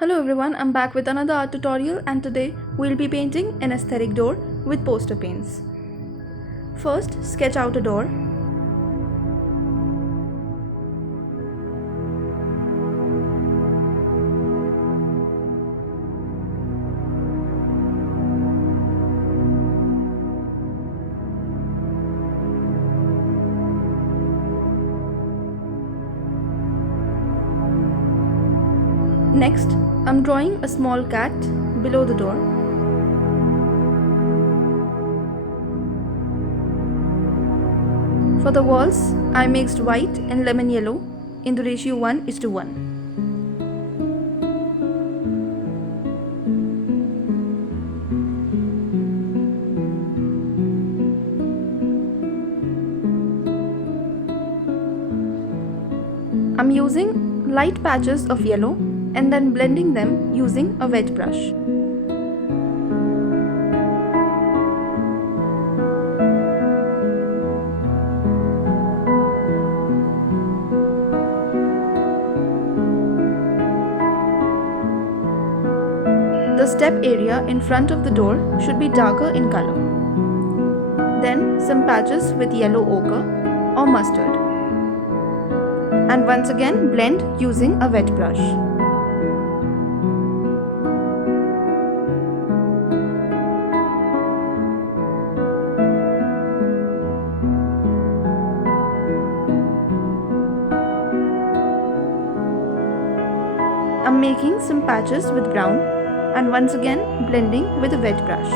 Hello everyone, I'm back with another art tutorial and today we'll be painting an aesthetic door with poster paints. First, sketch out a door. Next, I'm drawing a small cat below the door. For the walls, I mixed white and lemon yellow in the ratio 1:1. I'm using light patches of yellow and then blending them using a wet brush. The step area in front of the door should be darker in color. Then some patches with yellow ochre or mustard. And once again blend using a wet brush. I'm making some patches with brown and once again blending with a wet brush.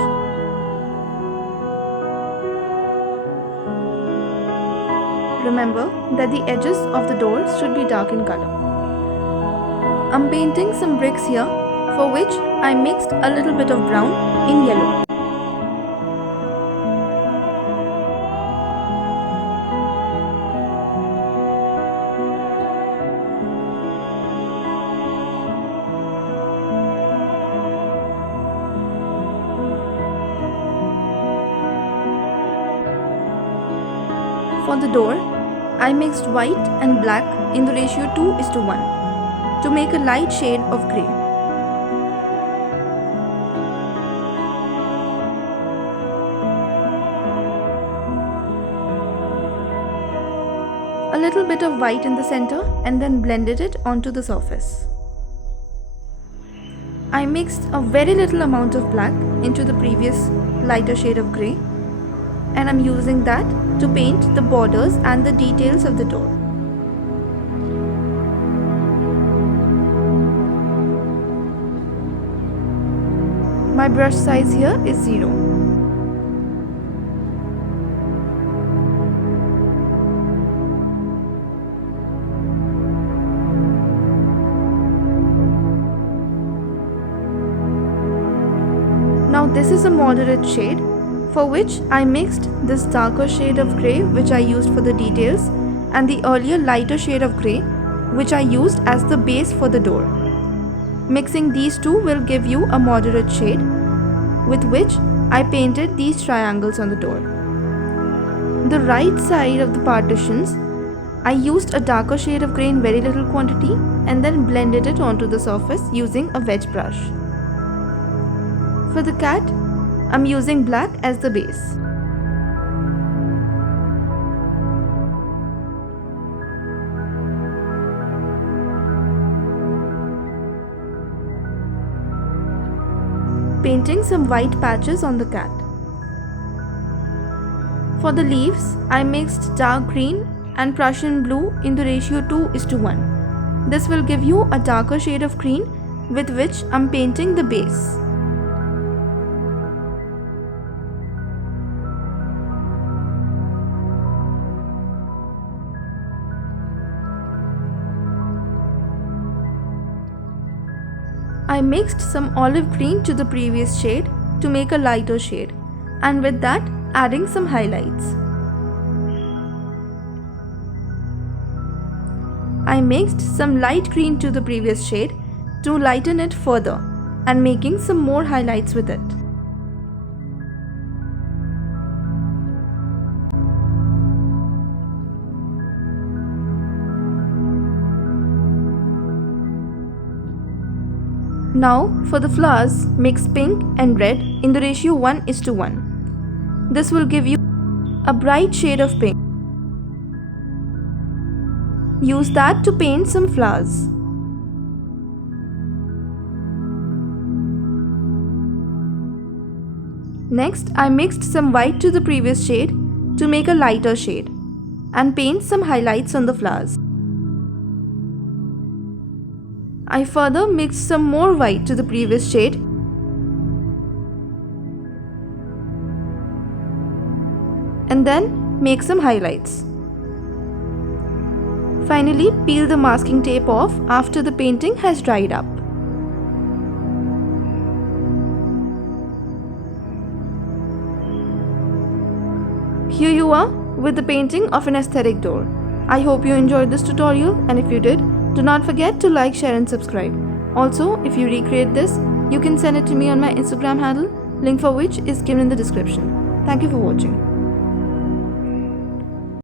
Remember that the edges of the doors should be dark in color. I'm painting some bricks here, for which I mixed a little bit of brown in yellow. For the door, I mixed white and black in the ratio 2:1 to make a light shade of grey. A little bit of white in the center and then blended it onto the surface. I mixed a very little amount of black into the previous lighter shade of grey, and I'm using that to paint the borders and the details of the door. My brush size here is 0. Now this is a moderate shade, for which I mixed this darker shade of grey which I used for the details and the earlier lighter shade of grey which I used as the base for the door. Mixing these two will give you a moderate shade with which I painted these triangles on the door. The right side of the partitions, I used a darker shade of grey in very little quantity and then blended it onto the surface using a wet brush. For the cat, I'm using black as the base. Painting some white patches on the cat. For the leaves, I mixed dark green and Prussian blue in the ratio 2:1. This will give you a darker shade of green with which I'm painting the base. I mixed some olive green to the previous shade to make a lighter shade, and with that adding some highlights. I mixed some light green to the previous shade to lighten it further and making some more highlights with it. Now for the flowers, mix pink and red in the ratio 1:1. This will give you a bright shade of pink. Use that to paint some flowers. Next, I mixed some white to the previous shade to make a lighter shade and paint some highlights on the flowers. I further mixed some more white to the previous shade and then make some highlights. Finally, peel the masking tape off after the painting has dried up. Here you are with the painting of an aesthetic door. I hope you enjoyed this tutorial, and if you did, do not forget to like, share and subscribe. Also, if you recreate this, you can send it to me on my Instagram handle, link for which is given in the description. Thank you for watching.